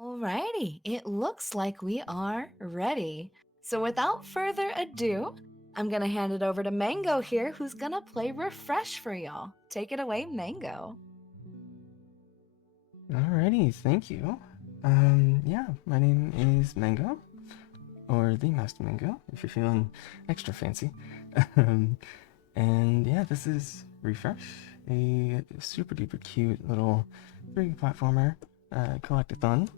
Alrighty, it looks like we are ready. So without further ado, I'm gonna hand it over to Mango here, who's gonna play Refresh for y'all. Take it away, Mango. Alrighty, thank you. Yeah, my name is Mango, or TheeMaskedMango, if you're feeling extra fancy. um, and yeah, this is Refresh, a super duper cute little 3D platformer, collectathon,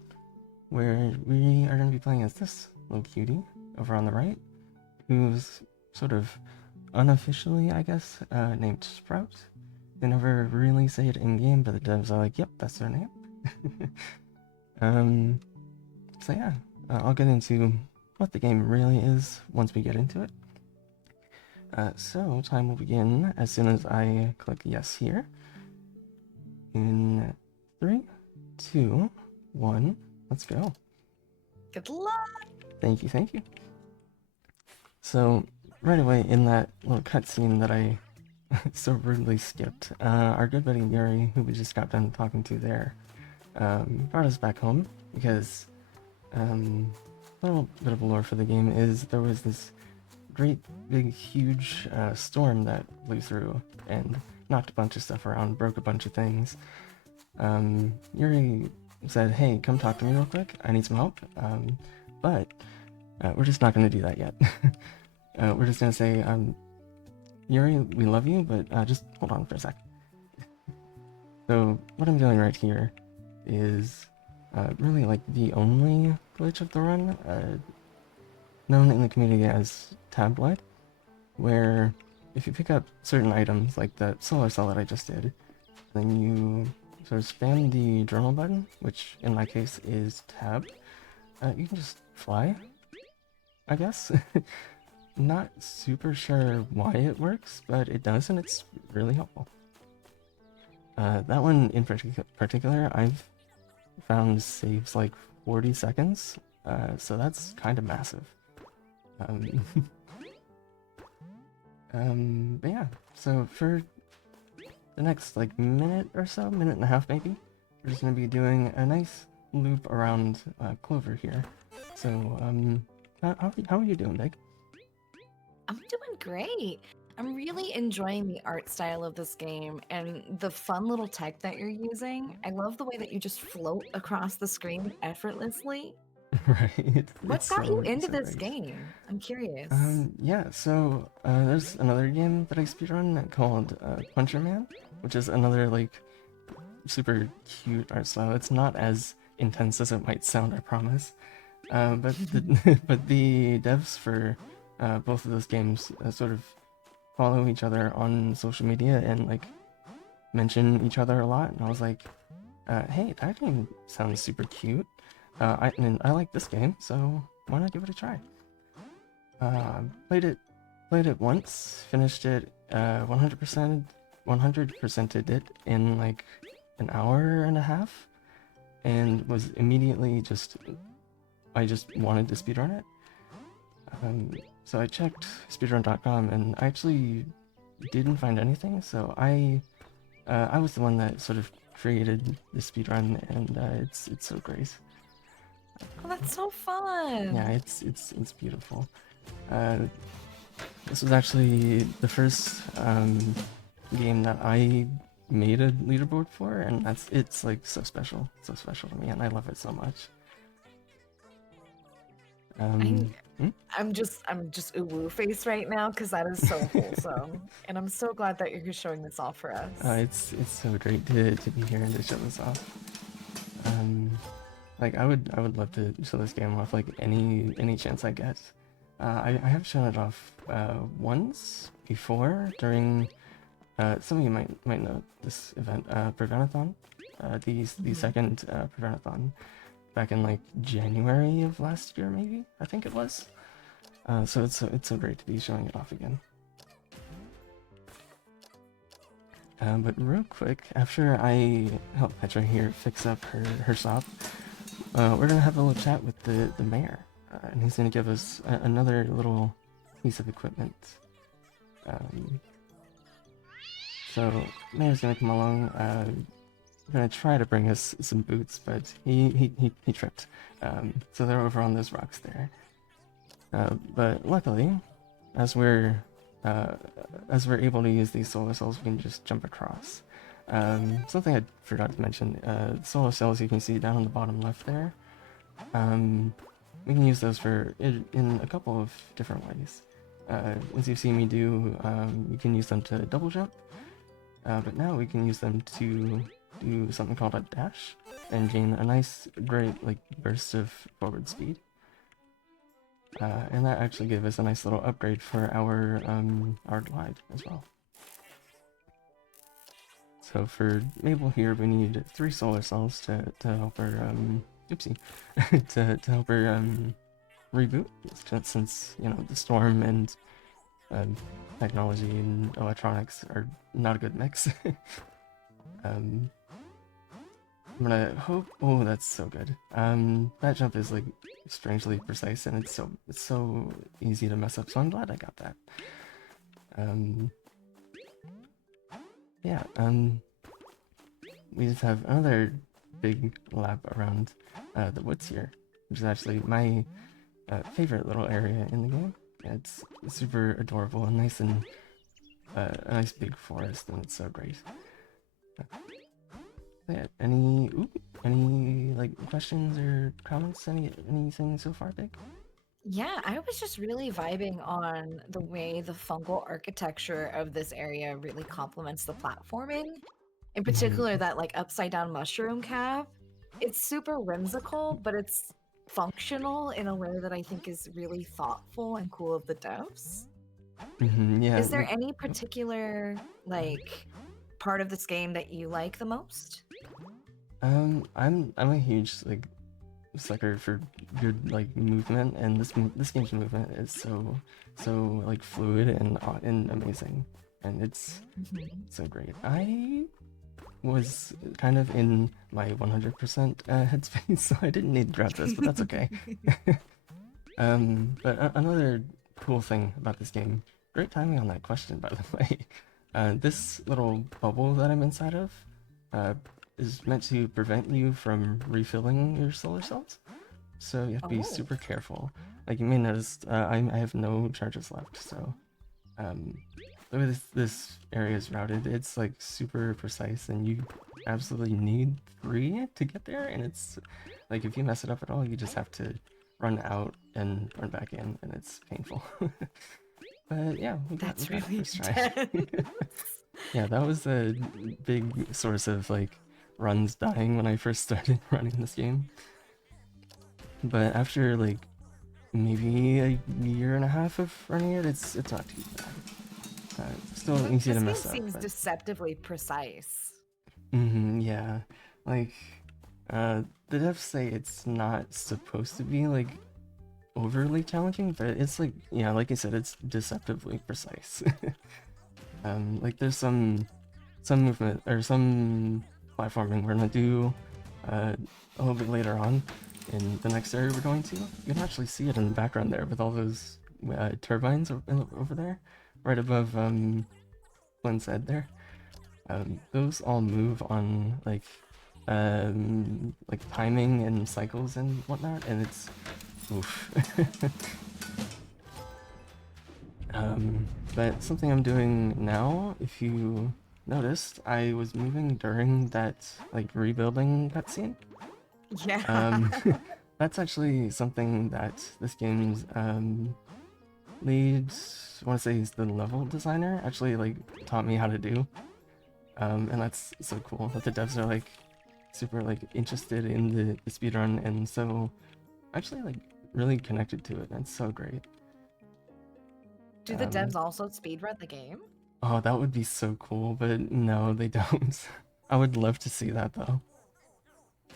where we are going to be playing as this little cutie over on the right, who's sort of unofficially, I guess, named Sprout. They never really say it in game, but the devs are like, yep, that's their name. um, so yeah, I'll get into what the game really is once we get into it. So time will begin as soon as I click yes here. In 3, 2, 1, let's go. Good luck! Thank you, thank you. So right away in that little cutscene that I so rudely skipped, our good buddy Yuri, who we just got done talking to there, brought us back home because a little bit of lore for the game is there was this great big huge storm that blew through and knocked a bunch of stuff around, broke a bunch of things. Yuri said, hey, come talk to me real quick, I need some help. But we're just not going to do that yet. We're just going to say, Yuri, we love you, but just hold on for a sec. So what I'm doing right here is really like the only glitch of the run, known in the community as tab light, where if you pick up certain items, like the solar cell that I just did, then you sort of spam the journal button, which in my case is tab, you can just fly, I guess. Not super sure why it works, but it does, and it's really helpful. That one in particular, I've found saves like 40 seconds, so that's kind of massive. Um, but yeah, so for the next like minute or so, minute and a half maybe, we're just gonna be doing a nice loop around Clover here. So, how are you doing, Meg? I'm doing great. I'm really enjoying the art style of this game and the fun little tech that you're using. I love the way that you just float across the screen effortlessly. Right, What it's got you so into so this great. game? I'm curious. Yeah, so there's another game that I speedrun called Puncher Man, which is another like super cute art style. It's not as intense as it might sound, I promise. But the but the devs for both of those games sort of follow each other on social media and like mention each other a lot. And I was like, hey, that game sounds super cute. And I like this game, so why not give it a try? Uh, played it played it once, finished it 100%ed it in like an hour and a half, and was immediately I just wanted to speedrun it. So I checked speedrun.com and I actually didn't find anything. So I was the one that sort of created the speedrun, and it's so great. Oh, that's so Yeah, fun. it's beautiful. Uh, this was actually the first game that I made a leaderboard for, and it's like so special to me, and I love it so much. I'm Um, hmm? I'm just ooh face right now because that is so wholesome. And I'm so glad that you're showing this off for us. it's so great to be here and to show this off. Um, like I would love to show this game off like any chance I get. I have shown it off once before during some of you might know this event, Preventathon, the Mhm. second Preventathon back in like January of last year, maybe I think it was. So it's so great to be showing it off again. But real quick, after I help Petra here fix up her shop, we're gonna have a little chat with the mayor, and he's gonna give us another little piece of equipment. Um, so mayor's gonna come along. gonna try to bring us some boots, but he tripped. So they're over on those rocks there. But luckily, as we're uh, as we're able to use these solar cells, we can just jump across. Something I forgot to mention: solar cells you can see down on the bottom left there. We can use those for in a couple of different ways. As you've seen me do, you can use them to double jump, but now we can use them to do something called a dash and gain a nice, great like burst of forward speed. And that actually gave us a nice little upgrade for our glide as well. So for Mabel here, we need 3 solar cells to help her oopsie, to help her reboot, since you know the storm and technology and electronics are not a good mix. I'm gonna hope. Oh, that's so good. That jump is like strangely precise, and it's so easy to mess up. So I'm glad I got that. Yeah. We just have another big lap around the woods here, which is actually my favorite little area in the game. It's super adorable and nice, and a nice big forest, and it's so great. Yeah, any like questions or comments? Anything so far, Big? Yeah, I was just really vibing on the way the fungal architecture of this area really complements the platforming. In particular, that like upside down mushroom cab. It's super whimsical, but it's functional in a way that I think is really thoughtful and cool of the devs. Yeah, Is there like any particular like part of this game that you like the most? I'm a huge like sucker for good like movement, and this game's movement is so like fluid and amazing, and it's Mhm. so great. I was kind of in my 100% headspace, so I didn't need to grab this, but that's okay. But another cool thing about this game, great timing on that question, by the way. This little bubble that I'm inside of uh, is meant to prevent you from refilling your solar cells. So you have to be Oh, super careful. Like you may notice, I have no charges left, so the way this area is routed, it's like super precise, and you absolutely need 3 to get there, and it's like if you mess it up at all, you just have to run out and run back in, and it's painful. But yeah, we that's got it really first try. intense. Yeah, that was a big source of like runs dying when I first started running this game. But after like maybe a year and a half of running it, it's not too bad. Still easy to This game mess up, seems but deceptively precise. yeah, like the devs say it's not supposed to be like overly challenging, but it's like yeah, like I said, it's deceptively precise. Like there's some movement or some platforming we're gonna do a little bit later on in the next area we're going to. You can actually see it in the background there with all those turbines over there, right above Flynn's head there. Those all move on like timing and cycles and whatnot, and it's oof. But something I'm doing now, if you noticed, I was moving during that like rebuilding cutscene. Yeah. Um, that's actually something that this game's lead, I want to say he's the level designer, actually like taught me how to do. And that's so cool that the devs are like super like interested in the speedrun, and so actually like really connected to it. That's so great. Do the Um, devs also speedrun the game? oh, that would be so cool, but no, they don't. I would love to see that though.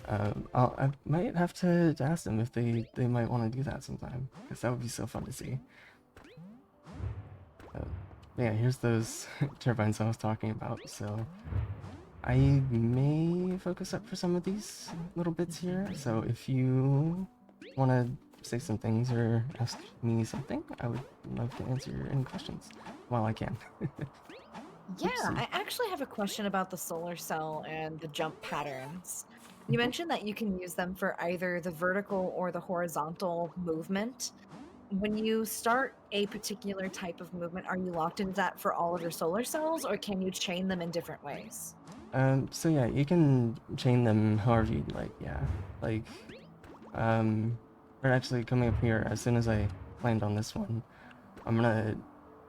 I might have to ask them if they might want to do that sometime, because that would be so fun to see. Uh, yeah, here's those turbines I was talking about. So I may focus up for some of these little bits here. So if you want to say some things or ask me something, I would love to answer any questions while I can. Yeah, Oopsie. I actually have a question about the solar cell and the jump patterns. You mentioned that you can use them for either the vertical or the horizontal movement. When you start a particular type of movement, are you locked into that for all of your solar cells, or can you chain them in different ways? So yeah, you can chain them however you'd like, yeah. Like, um, but actually coming up here, as soon as I land on this one, I'm gonna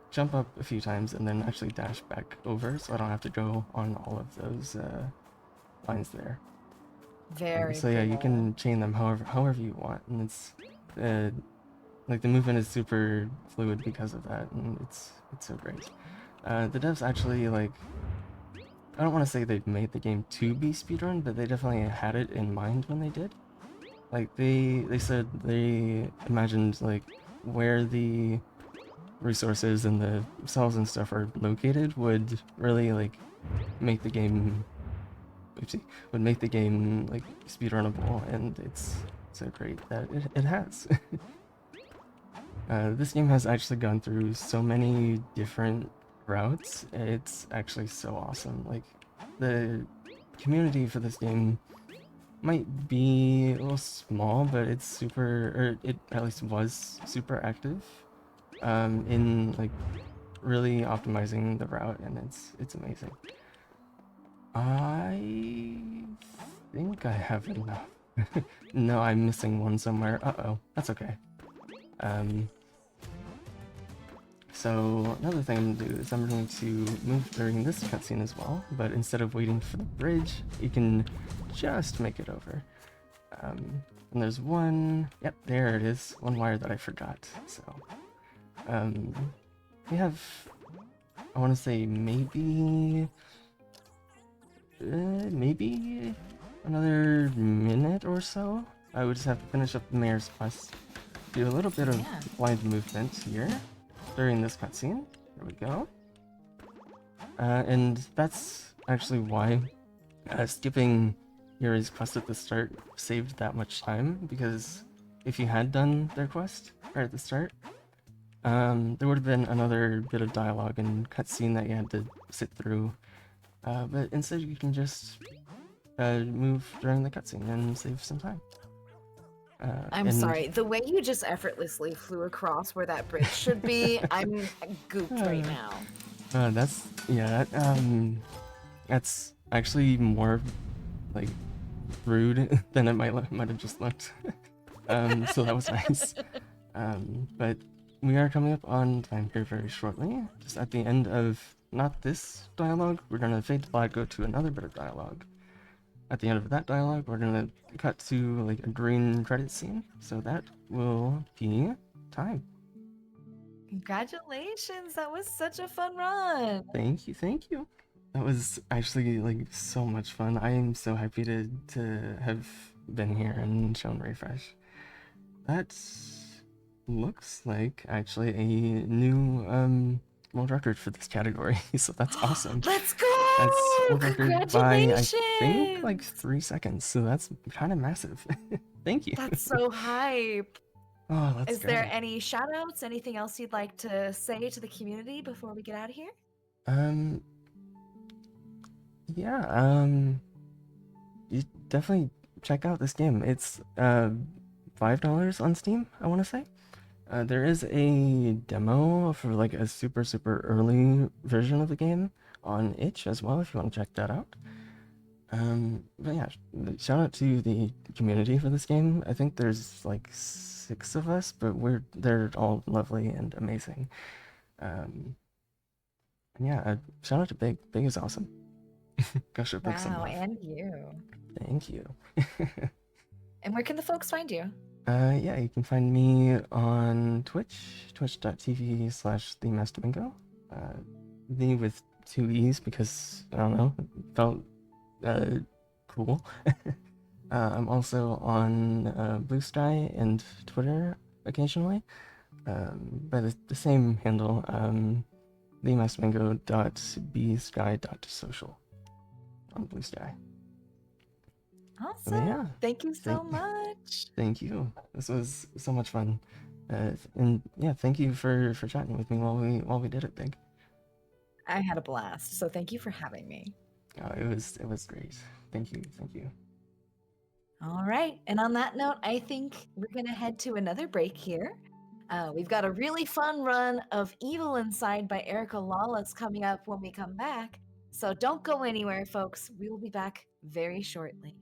jump up a few times and then actually dash back over so I don't have to go on all of those lines there. Very So yeah, you cool. can chain them however you want, and it's uh, like the movement is super fluid because of that, and it's so great. The devs actually like I don't want to say they made the game to be speedrun, but they definitely had it in mind when they did. Like they said they imagined like where the resources and the cells and stuff are located would really like make the game oopsie, would make the game like speedrunnable, and it's so great that it has. This game has actually gone through so many different routes. It's actually so awesome. Like the community for this game might be a little small, but it's super, or it at least was super active in like really optimizing the route, and it's amazing. I think I have enough. No, I'm missing one somewhere. Uh-oh, that's okay. Um, so another thing I'm gonna do is I'm going to move during this cutscene as well, but instead of waiting for the bridge, you can just make it over. And there's one, yep, there it is, one wire that I forgot. So, um, we have, I want to say maybe another minute or so. I would just have to finish up the mayor's quest, do a little bit of Yeah. blind movement here during this cutscene. There we go. And that's actually why skipping Yuri's quest at the start saved that much time, because if you had done their quest right at the start, there would have been another bit of dialogue and cutscene that you had to sit through. But instead, you can just move during the cutscene and save some time. I'm And sorry. The way you just effortlessly flew across where that bridge should be, I'm gooped right uh, now. that's yeah, that's actually more like rude than it might have just looked. So that was nice. But we are coming up on time here very shortly. Just at the end of not this dialogue, we're gonna fade to black, go to another bit of dialogue. At the end of that dialogue, we're gonna cut to like a green credit scene. So that will be time. Congratulations. That was such a fun run. Thank you, thank you. That was actually like so much fun. I am so happy to have been here and shown Refresh. That looks like actually a new world record for this category, so that's awesome. Let's That's go! world record by I think like Congratulations! 3 seconds, so that's kind of massive. Thank you. That's so hype. Oh, let's Is there go. any shout outs, anything else you'd like to say to the community before we get out of here? Um, yeah, you definitely check out this game. It's $5 on Steam, I want to say. There is a demo for like a super early version of the game on itch as well if you want to check that out. But yeah, shout out to the community for this game. I think there's like 6 of us, but they're all lovely and amazing. Um, and yeah, shout out to Big. Big is awesome. Go show Big some Wow, love. and you. Thank you. And where can the folks find you? Yeah, you can find me on Twitch, twitch.tv/TheeMaskedMango. The with 2 E's because, I don't know, it felt cool. I'm also on Bluesky and Twitter occasionally, by the same handle, TheeMaskedMango.bsky.social on Bluesky. But Awesome. yeah, Thank you so thank much. thank you. This was so much fun. And yeah, thank you for chatting with me while we did it, Big. I had a blast, so thank you for having me. It was great. Thank you, thank you. All right. And on that note, I think we're going to head to another break here. We've got a really fun run of Evil Inside by Erica Lawless coming up when we come back. So don't go anywhere, folks. We will be back very shortly.